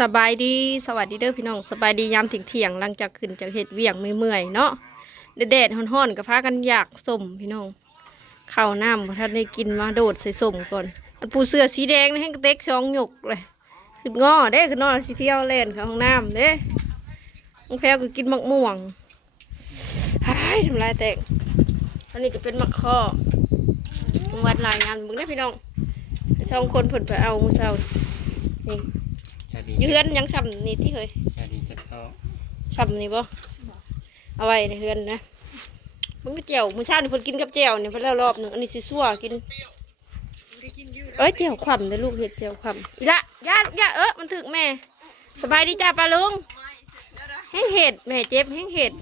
สบายดีสวัสดีเด้อพี่น้องสบายดียามถึงเที่ยงๆหลังจากขึ้นจากเห็ดเวียงเมื่อยๆเนาะแดดๆฮ้อนๆกับพากันอยากสมพี่น้องข้าวน้ำพอท่านได้กินมาโดดใส่สมก่อนอันปูเสื้อสีแดงนี่ให้กระเต็กช่องหยกเลยขึ้นง้อเด้ขึ้นนอนสิเที่ยวเล่นข้าห้องน้ำเด้น้องแพรก็กินมักม่วงหายทำลายแตกอันนี้ก็เป็นมักข้อวัดรายงานมึงได้พี่น้องช่องคนผลไปเอามือเช้านี่ อยืเฮือนยังซ้ำนี่ที่เคยจะดีจะเข้าซ้ำนี่บ่เอาไว้ในเฮือนนะมึงก็เจียวมื้อเช้านี่เพิ่นกินกับเจียวนี่เพิ่นแล้วรอบหนึงอันนี้สิซั่วกินเอ้ยเจียวขวัญเด้อลูกเห็ดเจียวขวัญอีละย่าลูกย่าเออมันถึกแม่สบายดีจ้าป้าลุงแห้งเห็ดแม่เจ็บแห้งเห็ด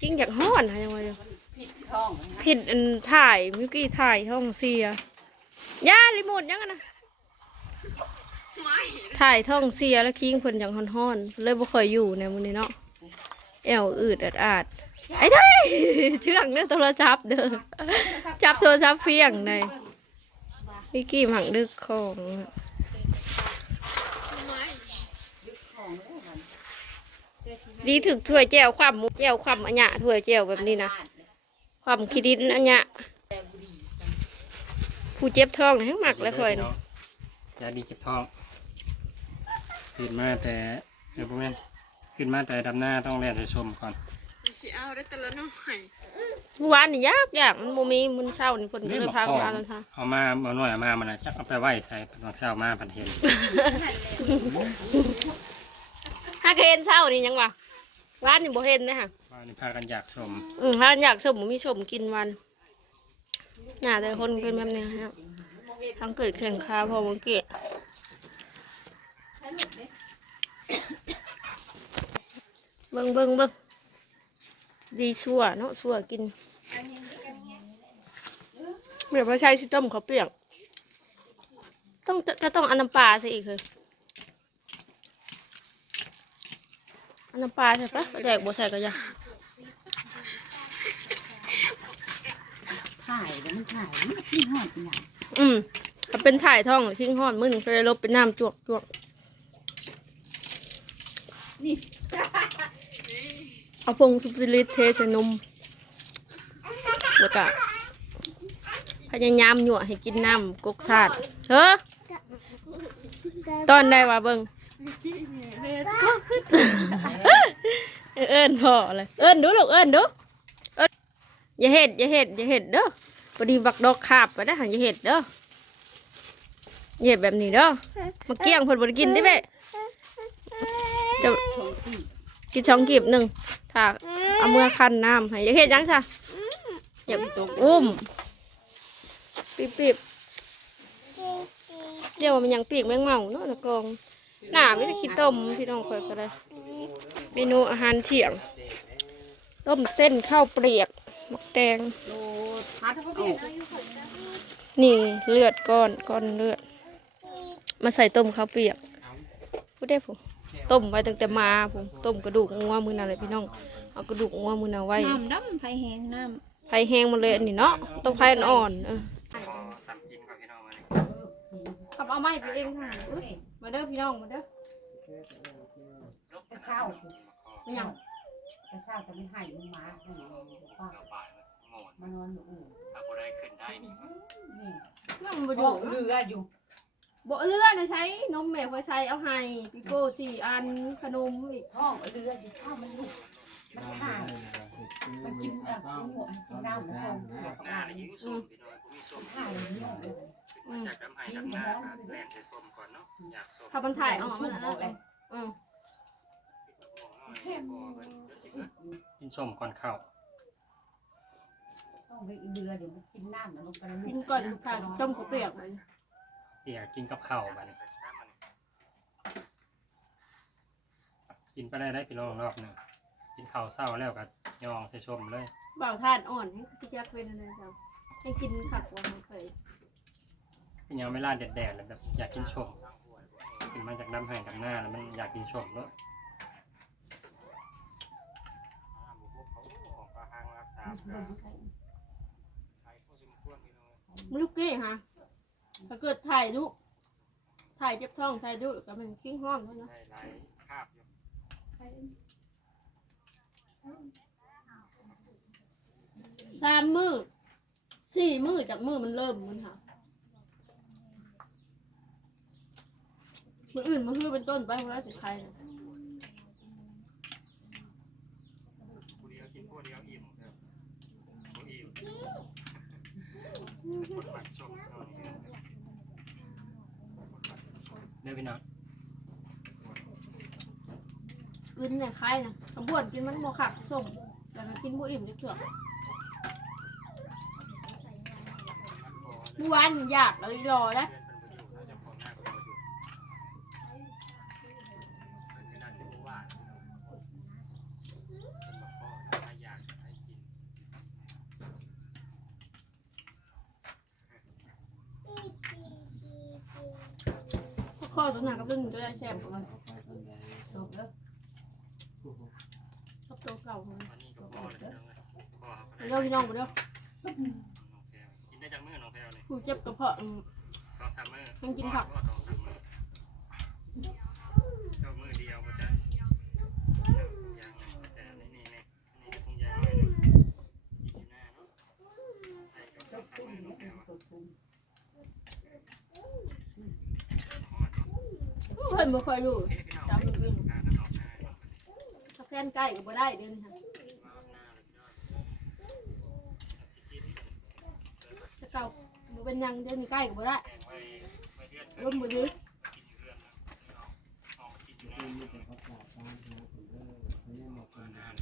กินจากห้อนค่ะยังไงผิดอันถ่ายเมื่อกี้ถ่ายท้องเสียย่ารีโมทยังอะนะ ถ่ายท่องเสียแล้วคิงเพิ่นอย่างฮ้อนๆเลยบ่ค่อยอยู่ในมื้อนี้เนาะแอวอืดอัดอาดไอ้ท่าไหร่เชื่องเด้อโทรศัพท์เด้อจับโทรศัพท์เฟียงในวิกกี้หมังดึกของดีถึกถ้วยแก้วความแก้วความอัญญะถ้วยแก้วแบบนี้นะความคิดินอัญญะผู้เจ็บท้องนี่ทั้งหมักแล้วค่อยนี่จะดีเจ็บท้อง ขึ้นมาแต่เดี๋ยวพวกนี้ขึ้นมาแต่ดำหน้าต้องแล่นไปชมก่อนสิเอาได้แต่ละหน่อยเมื่อวานนี่ยากยากมันบ่มีมันเช้านี่เพิ่นก็เลยพามาแล้วค่ะเอามาเอาหน่อยเอามามันนะจักเอาไปไหว้ใส่ผักเช้ามาผัดเห็นถ้าเคยเห็นเช้านี่ยังวะร้านนี่บ่เห็นนะฮะว่านี่พากันอยากชมอืมร้านอยากชมบ่มีชมกินวันน่าแต่คนเป็นแบบนี้ครับทั้งเกิดแข่งคาพอเมื่อกี้ บิ่งเบิ่งเบิ่งดีชั่วเนาะชั่วกินเดี๋ยวพระชัยชิต้มเขาวเปียกต้องจะต้องเอันน้ำปลาใส่อีกเลยอันน้ำปลาใช่ปะแดกบัใส่ก็ยังถ่ายแล้วมันถ่ายมันขี้หอดอย่างอืมถ้าเป็นถ่ายท่องหรือทิ้งห้อนมึนก็เลยลบเป็นน้ำจวกจวก เอาพงสุปริตเทใส่นมแล้วก็พยายามหยั่วให้กินน้ำกกซาดเฮ้อตอนได้ว่าเบิ่งเอิ้นพ่อเลยเอิ้นดูลูกเอิ้นดูเอิ้นอย่าเห็ดอย่าเห็ดอย่าเห็ดเด้อพอดีบักดอกขาบไปได้หันอย่าเห็ดเด้ออย่าเห็ดแบบนี้เด้อมาเกี้ยงเพิ่นบ่ได้กินได้ไหมจะ กินช่องกีบหนึ่งถ้าเอามือคันน้ำให้อย่าเห็ดยังซะอย่าอุ้มปีบปีบเดี๋ยวมันยังปีกแมงเมาเนาะตะกองหน้าไม่ได้คิดต้มพี่น้องคอยก็ได้เมนูอาหารเที่ยง ต้มเส้นข้าวเปรียกหมกแตงนี่เลือดก้อนก้อนเลือด มาใส่ต้มข้าวเปียกพูดได้ผม ต้มไว้ตั้งแต่มาผมต้มกระดูกงัวมือนาเลยพี่น้องเอากระดูกงัวมือนาไว้น้ำดำไฟแห้งน้ไฟแห้งมาเลยอันนี้เนาะต้องไฟอ่อนๆเออสัมกินกับพี่น้องมาเลยขับเอาไม้ไปเองค่ะมาเด้อพี่น้องมาเด้อำกระเช้าไม่ยังกระเช้าจะไม่ให้มันมาให้มันป้าเราไปหมดมานอนอยู่อู่ถ้าผู้ได้ขึ้นได้นี่นี่เครื่องบ่อบ่ยู่เรืออยู่ บ่เลือดนะใช้นมแม่คอยใช้เอาให้ปิโป้สี่อันขนมอีกท้องเรืออยู่ข้าวมันลุกมันถ่ายมันกินเอ่อหัวมันกินน้ำมันชงหน้ายองกูมีส้มถ่านี่อืมจากดำไห้ดำหน้าแล่นไปส้มก่อนถ้ามันถ่ายออกมันอันนั้นเลยอืมกินส้มก่อนเข้าต้องไปเรือเดี๋ยวมันกินน้ำมันลงไปแล้วกินก่อนค่ะต้มข้าวเปียกเลย เปียกกินกับข้าวบัดนี้กินไปได้ได้พี่น้องรอบหนึงกินข้าวเศร้าแล้วก็ยองใส่ชมเลยบ่าวทานอ่อนให้สิจักเป็นอะไรครับให้กินผักหวานเคยเป็นยังไม่ลาดแดดๆเลยแบบอยากกินชมกินมาจากน้ำไห้ดำหน้าแล้วมันอยากกินชมด้วยลูกเก้ฮะ ถ้าเกิดถ่ายลูกถ่ายเจ็บท้องถ่ายดุก็มันขิ้งห้องแล้วนะหลายๆภาพอยู่สามมือสี่มือจากมือมันเริ่มมันค่ะมืออื่นมือคือเป็นต้นไปเพราะว่าสิใครน่ะผู้เดียวกินผู้เดียวอิ่มครับผู้อิ่มคนหมักชมเอาเนี่ย ไดี๋ยวพี่น้องอื่นเนี่ยใครนะขบวนกินมันโมขักส่งแต่มันกินบ่อิ่มจะเถื่อเมื่อวานอยากเลยรอแล้ว ข้อตัวหนักก็เพิ่งจะได้แซ่บกว่าจบแล้วชอบตัวเก่าของอันนี้ก็พอเลยพี่น้องเลยพอครับมาเร็วพี่น้องมาเร็วกินได้จากมือน้องแพลวเลยกูเจ็บกระเพาะอืมสองสามมือยังกินผัก สองสามมือเจ้ามือเดียวก็จะยังแต่นี่นี่นี่นี่คงยังไม่เลยกินอยู่หน้าเนาะใส่กับสองสามมือน้องแพลวอะ เพิ่นบ่ค่อยรู้โอเคพี่น้องจำมันเป็นอ่าน้ำออกหน้าเนาะถ้าแพนใกล้ก็บ่ได้เดี๋ยวนี้ค่ะมาออกหน้าเลยพี่น้องถ้าเก่าบ่เป็นหยังเดี๋ยวนี้ใกล้ก็บ่ได้แบ่งไว้ไว้นร่มบ่ดื้อกินอยู่เดือนนะเอามากินอยู่หน้าเ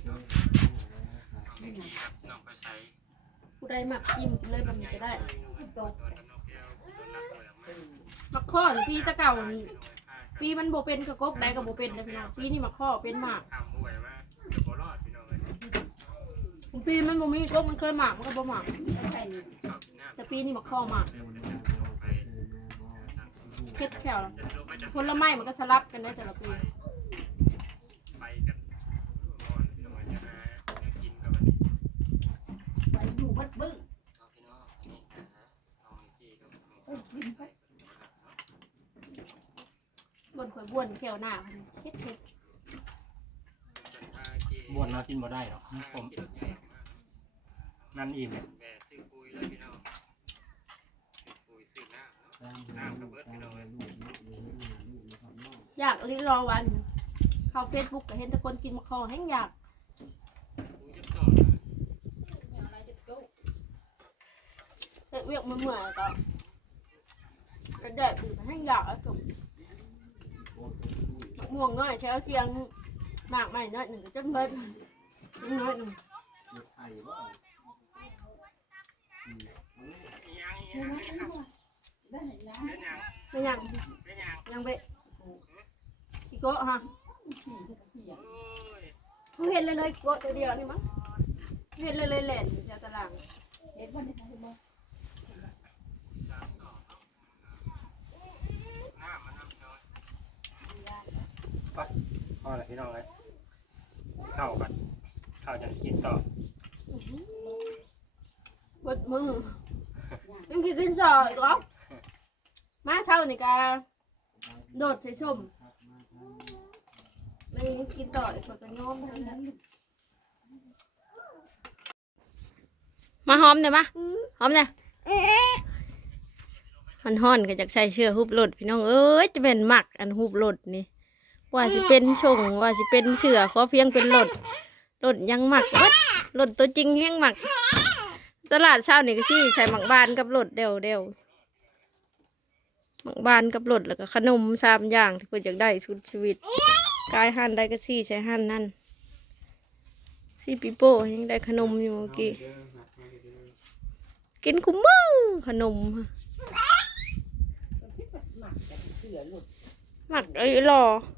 นาะเอาไดบุไปใช้ผู้ใดมักจิ้มเลยแบบนี้ก็ได้โดนกับน้อนรักเลยมากมักข้อนี่ปีแตะเก่านี่ ปีมันบเป็นกระกบได้กับบเป็นนะพี่น้องปีนี้มักข้อเป็นมากทำห่วยว่าเดี๋ยวบ่รอดพี่น้องเลยปีมันบ่มีกบมันเคยหมากมันก็บ่หมาก ข้าวกินน้ำแต่ปีนี้มักข้อมากเดี๋ยวจะลงไปเผ็ดแขวจะละผลไม้มันก็สลับกันได้แต่ละปีกันรอดพี่น้องจะหาจะกินกับวันนี้ ไปอยู่บัดบึ้ง เอาพี่น้องนี่นะฮะเอาจีกับ เอ้ยกินไป บนข่อยบ้วนแขวหน้ามันเผ็ดเผ็ดบวนเรากินบ่ได้หรอกผมนั่นอิ่มแหวซื้อปุยเลยพี่น้องปุยซื้อน้ำน้ำกระเบิดพี่น้องเลยอยากรีรอวัน เข้าเฟซบุ๊กก็เห็นแต่คนกินมะขอแห้งอยากปุยจะต่อเฮ็ดเวียกมันเหมื่อยก็กระแดดอยู่แห้งอยากแล้วจบ ม่วงน้อยแถวเทียงมากใหม่น้อยหนึ่งก็จะเพิ่นน้อยหนึ่งยังยังไม่ครับได้นะเป็นยังไม่ยังเป็นยังยังเบะอีโกะฮะขี่จะขี่อะโอ้ยเขาเห็นเลยเลยโกะตัวเดียวนี่มั้งเห็นเลยเลยแหลนอยู่แถวตาราง เด็กวันนี้เขาบอก สามสองน้ำมันน้ำน้อยไป พี่น้องเลยเข้ากันเข้าจะกินต่อ บดมือ ยังคิดกินจ่ออีกเหรอมาเช้านี่กาโดดใส่ส้มไม่กินต่ออีกคนก็โน้มไปแล้วมาหอมเดี๋ยวมาหอมเดี๋ยวมันห่อนก็จากใส่เชือหุบหลดพี่น้องเอ้ยจะเป็นหมักอันหุบหลดนี่ ว่าสิเป็นชงว่าสิเป็นเสือขอเพียงเป็นหลดหลดยังหมักวัดหลดตัวจริงยังหมัก ตลาดเช้านี่ก็ซี่ใส่หมักบานกับหลดเดียวเดียวหมักบานกับหลดแล้วก็ขนมสามอย่างที่เพื่ออยากได้สุดชีวิตกายหันได้ก็ซี่ใช้หันนั่นซี่ปีโป้ยังได้ขนมอยู่เมื่อกี้กินคุ้มมือขนมหมักไอ้รอหลุดขาย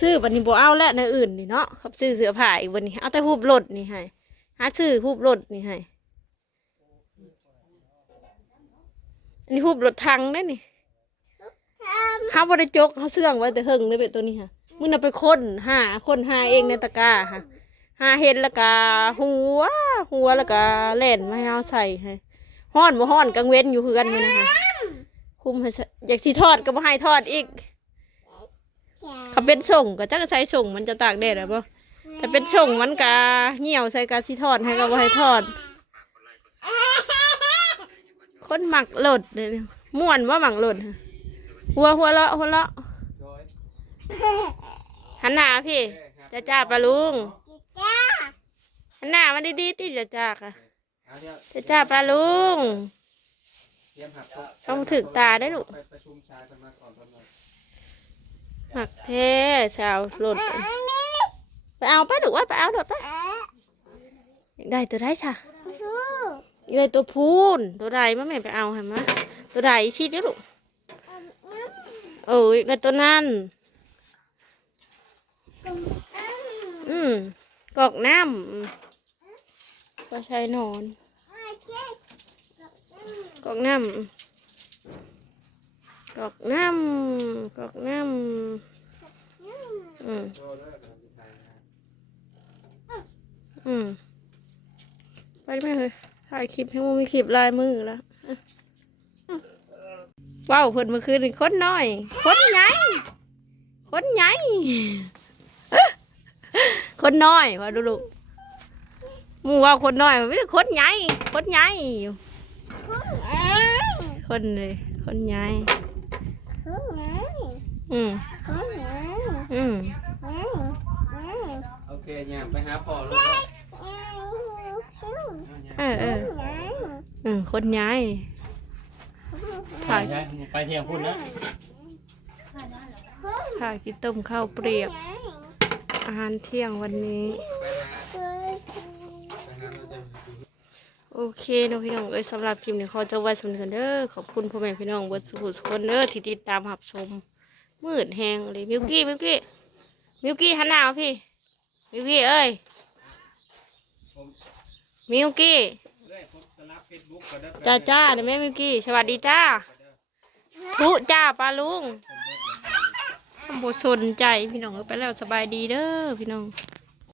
ซื้อวันนี้บ่เอาแล้วในอื่นนี่เนาะครับซื้อเสื้อผ้าอีกวันนี้เอาแต่หูบรถนี่ให้หาซื้อหูบรถนี่ให้อันนี้หูบรถทางได้นี่เฮาบ่ได้จกเฮาเสื่องไว้แต่เฮิงเลยเบ็ดตัวนี้ค่ะมึงน่ะไปค้นหาค้นหาเองในตะกร้าค่ะหาเห็นแล้วก็หัว หัวแล้วก็เล่นมาให้เฮาใส่ให้ฮ้อนบ่ฮ้อนกังเว้นอยู่คือกันนี่นะคะขคุมให้ซะอยากสิทอดก็บ่ให้ทอดอีก เขาเป็นส่งก็จักใช้ส่งมันจะตากแดดหรือเปล่าถ้าเป็นส่งมันก็เหี่ยวใส่กะสิทอดให้ก็บ่ให้ทอด คนหมักหลดเลยม่วนว่าหมักหลดหัวหัวเลาะหัวเลาะหันหน้าพี่จ้าจ้าปลาลุงหันหน้ามันดีๆติจ้าจ้าค่ะเจ้าจ้าปลาลุงต้องถึกตาได้ลูก หมักแท้ชาวหลดไปเอาไปดูว่าไปเอาหลดไปอยากได้ตัวได้ช่ะอยากได้ตัวพูนตัวใดมาแม่ไปเอาให้มาตัวใดชี้เด้อลูกเอออยากได้ตัวนั้นอืมกอกน้ำอืมก็ใช้นอนกอกน้ำ กอกน้ำกอกน้ำอืมโดยด้วยกันที่ไทยนะอืมไปไหมเฮ้ยถ่ายคลิปให้มึงมีคลิปลายมือแล้วอะว้าวเพิ่นเมื่อคืนนี่คนน้อยคนใหญ่คนใหญ่คนน้อยว่าดูลูกหมูว่าคนน้อยมันไม่ใช่คนใหญ่คนใหญ่อยู่คนเลยคนใหญ่ อืมอืมโอเคเนี่ยไปหาพ่อลูกเออเอออืมคนใหญ่ถ่ายใช่ไปเที่ยงพูดนะค่ะกินต้มข้าวเปรียกอาหารเที่ยงวันนี้ โอเคเนาะพี่น้องเอ้ยสำหรับคลิปนี้ขอจะไว้สำเร็จเด้อขอบคุณพ่อแม่พี่น้องเบิดสุขสุขคนเด้อที่ติดตามรับชมมืดแหงเลยมิวกี้มิวกี้มิวกี้หันหน้ามาพี่มิวกี้เอ้ยมิวกี้เรื่อยผมสลับเฟซบุ๊กก็ได้จ้าจ้าเดี๋ยวแม่มิวกี้สวัสดีจ้าทุจ้าปลาลุงบ่สนใจพี่น้องเอ้ยไปแล้วสบายดีเด้อพี่น้อง